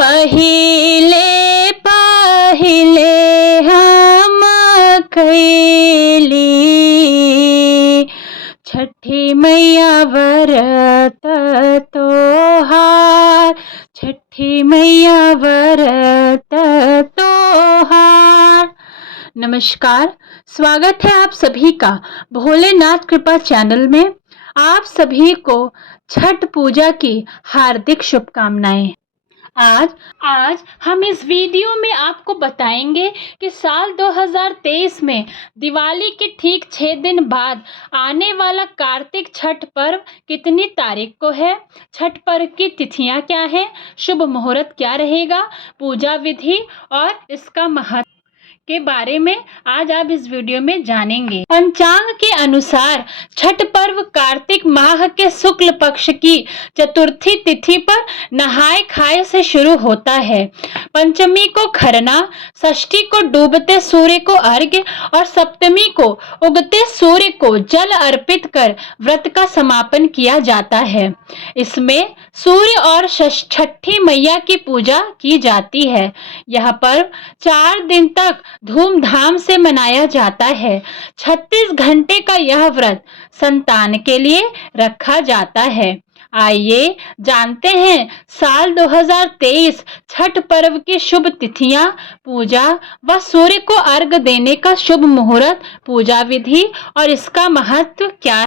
पहिले पहिले हम कैली छठी मैया व्रत तोहार, छठी मैया व्रत तोहार। नमस्कार, स्वागत है आप सभी का भोलेनाथ कृपा चैनल में। आप सभी को छठ पूजा की हार्दिक शुभकामनाएं। आज हम इस वीडियो में आपको बताएंगे कि साल 2023 में दिवाली के ठीक 6 दिन बाद आने वाला कार्तिक छठ पर्व कितनी तारीख को है, छठ पर्व की तिथियां क्या हैं, शुभ मुहूर्त क्या रहेगा, पूजा विधि और इसका महत्व के बारे में आज आप इस वीडियो में जानेंगे। पंचांग के अनुसार छठ पर्व कार्तिक माह के शुक्ल पक्ष की चतुर्थी तिथि पर नहाय खाए से शुरू होता है। पंचमी को खरना, षष्ठी को डूबते सूर्य को अर्घ्य और सप्तमी को उगते सूर्य को जल अर्पित कर व्रत का समापन किया जाता है। इसमें सूर्य और छठी मैया की पूजा की जाती है। यह पर्व 4 दिन तक धूमधाम से मनाया जाता है। 36 घंटे का यह व्रत संतान के लिए रखा जाता है। आइए जानते हैं साल 2023 छठ पर्व की शुभ तिथियां, पूजा व सूर्य को अर्घ्य देने का शुभ मुहूर्त, पूजा विधि और इसका महत्व क्या है।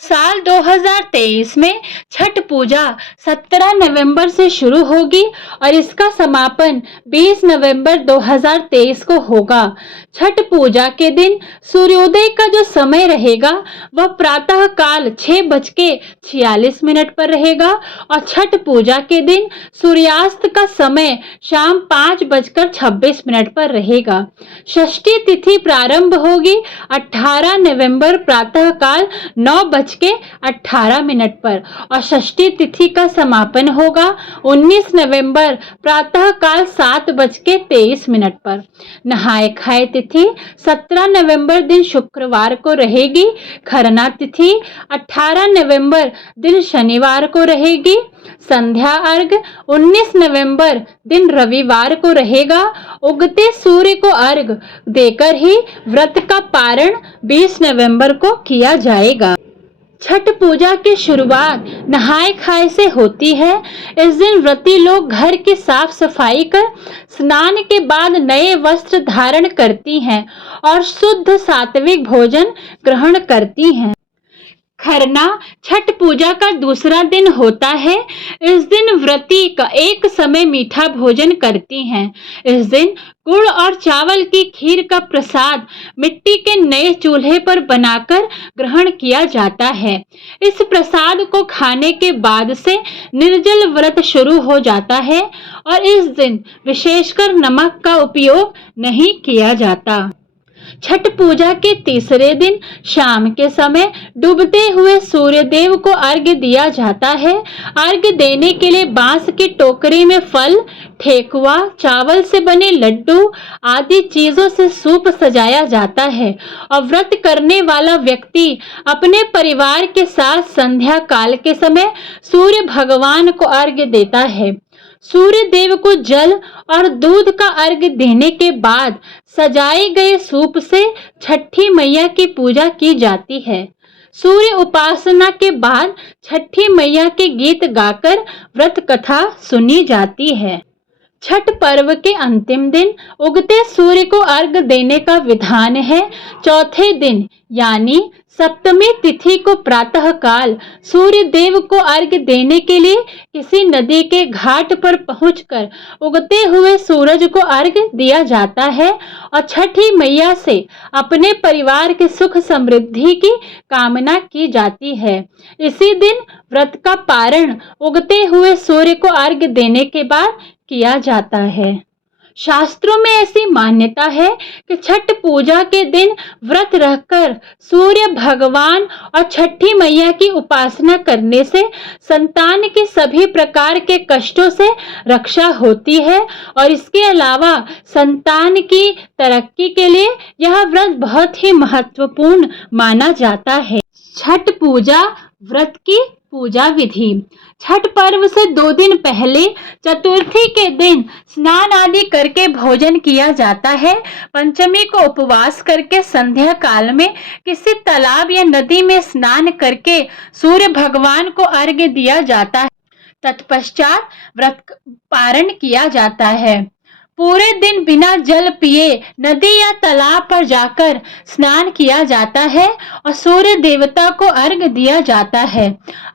साल 2023 में छठ पूजा 17 नवंबर से शुरू होगी और इसका समापन 20 नवंबर 2023 को होगा। छठ पूजा के दिन सूर्योदय का जो समय रहेगा वह प्रातः काल 6:46 पर रहेगा और छठ पूजा के दिन सूर्यास्त का समय शाम 5:26 पर रहेगा। षष्ठी तिथि प्रारंभ होगी 18 नवंबर प्रातः काल 9:18 पर और षष्ठी तिथि का समापन होगा 19 नवंबर प्रातः काल 7:23 पर। नहाय खाए तिथि 17 नवंबर दिन शुक्रवार को रहेगी। खरना तिथि 18 नवंबर दिन शनिवार को रहेगी। संध्या अर्घ्य 19 नवंबर दिन रविवार को रहेगा। उगते सूर्य को अर्घ्य देकर ही व्रत का पारण 20 नवंबर को किया जाएगा। छठ पूजा की शुरुआत नहाय खाए से होती है। इस दिन व्रती लोग घर की साफ सफाई कर स्नान के बाद नए वस्त्र धारण करती हैं और शुद्ध सात्विक भोजन ग्रहण करती हैं। खरना छठ पूजा का दूसरा दिन होता है। इस दिन व्रती का एक समय मीठा भोजन करती हैं। इस दिन गुड़ और चावल की खीर का प्रसाद मिट्टी के नए चूल्हे पर बनाकर ग्रहण किया जाता है। इस प्रसाद को खाने के बाद से निर्जल व्रत शुरू हो जाता है और इस दिन विशेषकर नमक का उपयोग नहीं किया जाता। छठ पूजा के तीसरे दिन शाम के समय डूबते हुए सूर्य देव को अर्घ्य दिया जाता है। अर्घ्य देने के लिए बांस की टोकरी में फल, ठेकुआ, चावल से बने लड्डू आदि चीजों से सूप सजाया जाता है और व्रत करने वाला व्यक्ति अपने परिवार के साथ संध्या काल के समय सूर्य भगवान को अर्घ्य देता है। सूर्य देव को जल और दूध का अर्घ्य देने के बाद सजाए गए सूप से छठी मैया की पूजा की जाती है। सूर्य उपासना के बाद छठी मैया के गीत गाकर व्रत कथा सुनी जाती है। छठ पर्व के अंतिम दिन उगते सूर्य को अर्घ्य देने का विधान है। चौथे दिन यानी सप्तमी तिथि को प्रातः काल सूर्य देव को अर्घ्य देने के लिए किसी नदी के घाट पर पहुंचकर उगते हुए सूरज को अर्घ्य दिया जाता है और छठी मैया से अपने परिवार के सुख समृद्धि की कामना की जाती है। इसी दिन व्रत का पारण उगते हुए सूर्य को अर्घ्य देने के बाद किया जाता है। शास्त्रों में ऐसी मान्यता है कि छठ पूजा के दिन व्रत रहकर सूर्य भगवान और छठी मैया की उपासना करने से संतान के सभी प्रकार के कष्टों से रक्षा होती है और इसके अलावा संतान की तरक्की के लिए यह व्रत बहुत ही महत्वपूर्ण माना जाता है। छठ पूजा व्रत की पूजा विधि। छठ पर्व से 2 दिन पहले चतुर्थी के दिन स्नान आदि करके भोजन किया जाता है। पंचमी को उपवास करके संध्या काल में किसी तालाब या नदी में स्नान करके सूर्य भगवान को अर्घ्य दिया जाता है। तत्पश्चात व्रत पारण किया जाता है। पूरे दिन बिना जल पिए नदी या तालाब पर जाकर स्नान किया जाता है और सूर्य देवता को अर्घ्य दिया जाता है।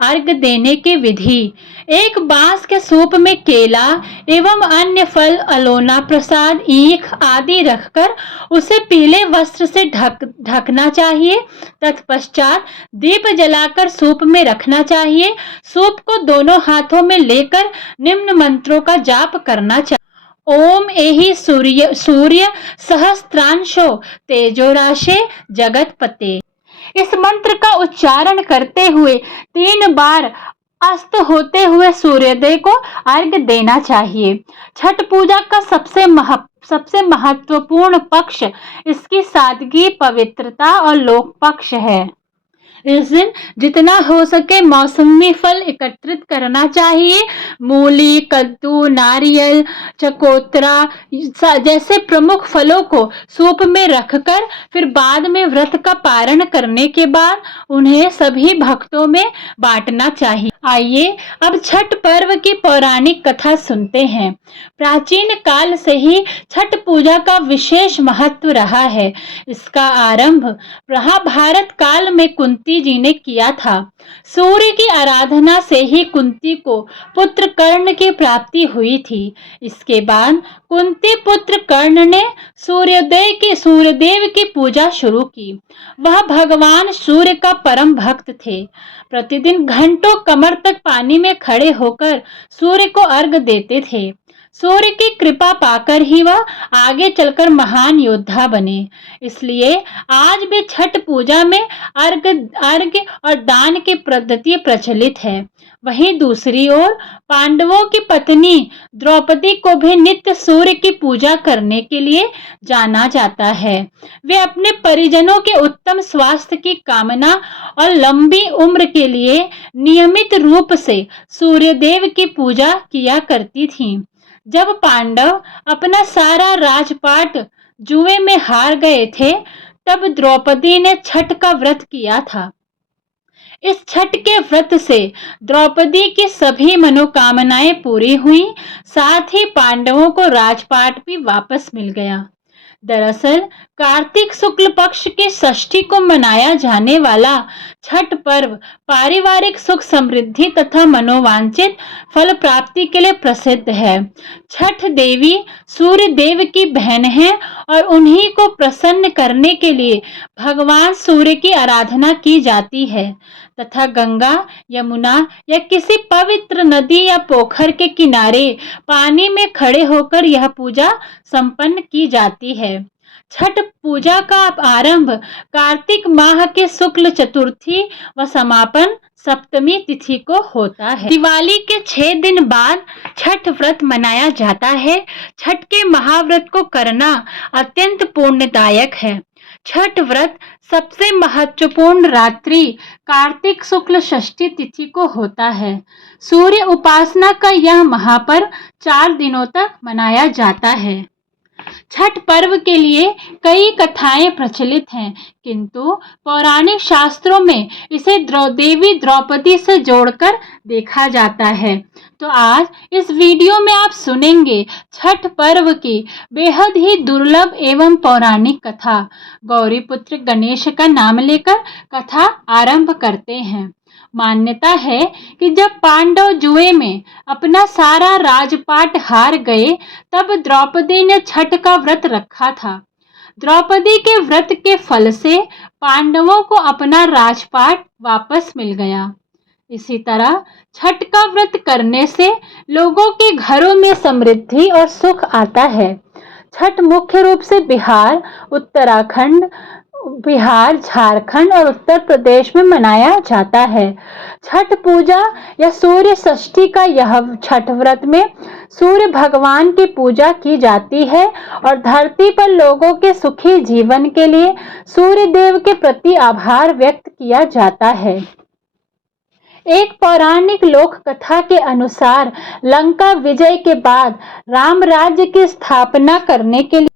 अर्घ्य देने की विधि: एक बांस के सूप में केला एवं अन्य फल, अलोना, प्रसाद, ईख आदि रखकर उसे पीले वस्त्र से ढकना चाहिए। तत्पश्चात दीप जलाकर सूप में रखना चाहिए। सूप को दोनों हाथों में लेकर निम्न मंत्रों का जाप करना चाहिए। ओम एहि सूर्य सहस्त्रांशो तेजोराशे जगतपते। इस मंत्र का उच्चारण करते हुए 3 बार अस्त होते हुए सूर्योदय को अर्घ्य देना चाहिए। छठ पूजा का सबसे महत्वपूर्ण पक्ष इसकी सादगी, पवित्रता और लोक पक्ष है। इस दिन जितना हो सके मौसमी फल एकत्रित करना चाहिए। मूली, कद्दू, नारियल, चकोतरा जैसे प्रमुख फलों को सूप में रखकर फिर बाद में व्रत का पारण करने के बाद उन्हें सभी भक्तों में बांटना चाहिए। आइए अब छठ पर्व की पौराणिक कथा सुनते हैं। प्राचीन काल से ही छठ पूजा का विशेष महत्व रहा है। इसका आरंभ महाभारत काल में कुंती जी ने किया था। सूर्य की आराधना से ही कुंती को पुत्र कर्ण की प्राप्ति हुई थी। इसके बाद कुंती पुत्र कर्ण ने सूर्यदेव की पूजा शुरू की। वह भगवान सूर्य का परम भक्त थे। प्रतिदिन घंटों कमर तक पानी में खड़े होकर सूर्य को अर्घ्य देते थे। सूर्य की कृपा पाकर ही वह आगे चलकर महान योद्धा बने। इसलिए आज भी छठ पूजा में अर्घ्य और दान की पद्धति प्रचलित है। वहीं दूसरी ओर पांडवों की पत्नी द्रौपदी को भी नित्य सूर्य की पूजा करने के लिए जाना जाता है। वे अपने परिजनों के उत्तम स्वास्थ्य की कामना और लंबी उम्र के लिए नियमित रूप से सूर्यदेव की पूजा किया करती थीं। जब पांडव अपना सारा राजपाट जुए में हार गए थे, तब द्रौपदी ने छठ का व्रत किया था। इस छठ के व्रत से द्रौपदी की सभी मनोकामनाएं पूरी हुई, साथ ही पांडवों को राजपाट भी वापस मिल गया। दरअसल कार्तिक शुक्ल पक्ष की षष्ठी को मनाया जाने वाला छठ पर्व पारिवारिक सुख समृद्धि तथा मनोवांछित फल प्राप्ति के लिए प्रसिद्ध है। छठ देवी सूर्य देव की बहन है और उन्हीं को प्रसन्न करने के लिए भगवान सूर्य की आराधना की जाती है तथा गंगा, यमुना या किसी पवित्र नदी या पोखर के किनारे पानी में खड़े होकर यह पूजा संपन्न की जाती है। छठ पूजा का आरंभ कार्तिक माह के शुक्ल चतुर्थी व समापन सप्तमी तिथि को होता है। दिवाली के 6 दिन बाद छठ व्रत मनाया जाता है। छठ के महाव्रत को करना अत्यंत पुण्यदायक है। छठ व्रत सबसे महत्वपूर्ण रात्रि कार्तिक शुक्ल षष्ठी तिथि को होता है। सूर्य उपासना का यह महापर्व 4 दिनों तक मनाया जाता है। छठ पर्व के लिए कई कथाएं प्रचलित हैं, किंतु पौराणिक शास्त्रों में इसे देवी द्रौपदी से जोड़कर देखा जाता है। तो आज इस वीडियो में आप सुनेंगे छठ पर्व की बेहद ही दुर्लभ एवं पौराणिक कथा। गौरीपुत्र गणेश का नाम लेकर कथा आरंभ करते हैं। मान्यता है कि जब पांडव जुए में अपना सारा राजपाट हार गए, तब द्रौपदी ने छठ का व्रत रखा था। द्रौपदी के व्रत के फल से पांडवों को अपना राजपाट वापस मिल गया। इसी तरह छठ का व्रत करने से लोगों के घरों में समृद्धि और सुख आता है। छठ मुख्य रूप से बिहार, झारखंड और उत्तर प्रदेश में मनाया जाता है। छठ पूजा या सूर्य षष्ठी का यह छठ व्रत में सूर्य भगवान की पूजा की जाती है और धरती पर लोगों के सुखी जीवन के लिए सूर्य देव के प्रति आभार व्यक्त किया जाता है। एक पौराणिक लोक कथा के अनुसार लंका विजय के बाद राम राज्य की स्थापना करने के लिए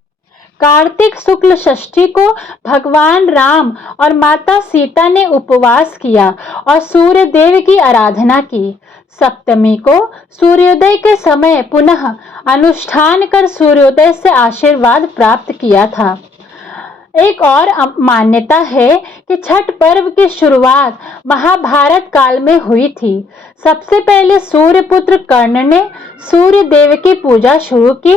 कार्तिक शुक्ल षष्ठी को भगवान राम और माता सीता ने उपवास किया और सूर्य देव की आराधना की। सप्तमी को सूर्योदय के समय पुनः अनुष्ठान कर सूर्योदय से आशीर्वाद प्राप्त किया था। एक और मान्यता है कि छठ पर्व की शुरुआत महाभारत काल में हुई थी। सबसे पहले सूर्यपुत्र कर्ण ने सूर्य देव की पूजा शुरू की।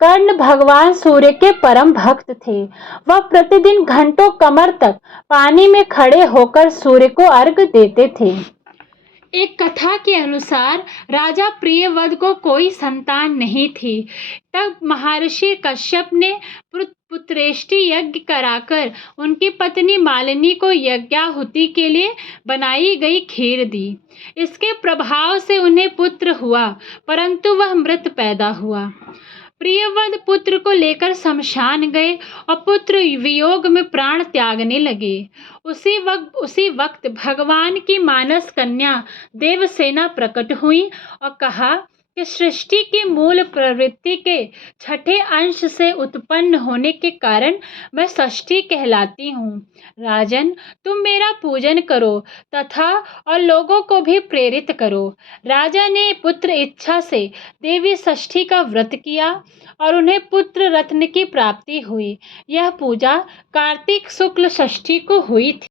कर्ण भगवान सूर्य के परम भक्त थे। वह प्रतिदिन घंटों कमर तक पानी में खड़े होकर सूर्य को अर्घ्य देते थे। एक कथा के अनुसार राजा प्रियव्रत को कोई संतान नहीं थी। तब महर्षि कश्यप ने पुत्रेष्टि यज्ञ कराकर उनकी पत्नी मालिनी को यज्ञाहुति के लिए बनाई गई खीर दी। इसके प्रभाव से उन्हें पुत्र हुआ, परंतु वह मृत पैदा हुआ। प्रियव्रत पुत्र को लेकर शमशान गए और पुत्र वियोग में प्राण त्यागने लगे। उसी वक्त भगवान की मानस कन्या देवसेना प्रकट हुई और कहा कि सृष्टि की मूल प्रवृत्ति के छठे अंश से उत्पन्न होने के कारण मैं षष्ठी कहलाती हूँ। राजन, तुम मेरा पूजन करो तथा और लोगों को भी प्रेरित करो। राजा ने पुत्र इच्छा से देवी षष्ठी का व्रत किया और उन्हें पुत्र रत्न की प्राप्ति हुई। यह पूजा कार्तिक शुक्ल षष्ठी को हुई थी।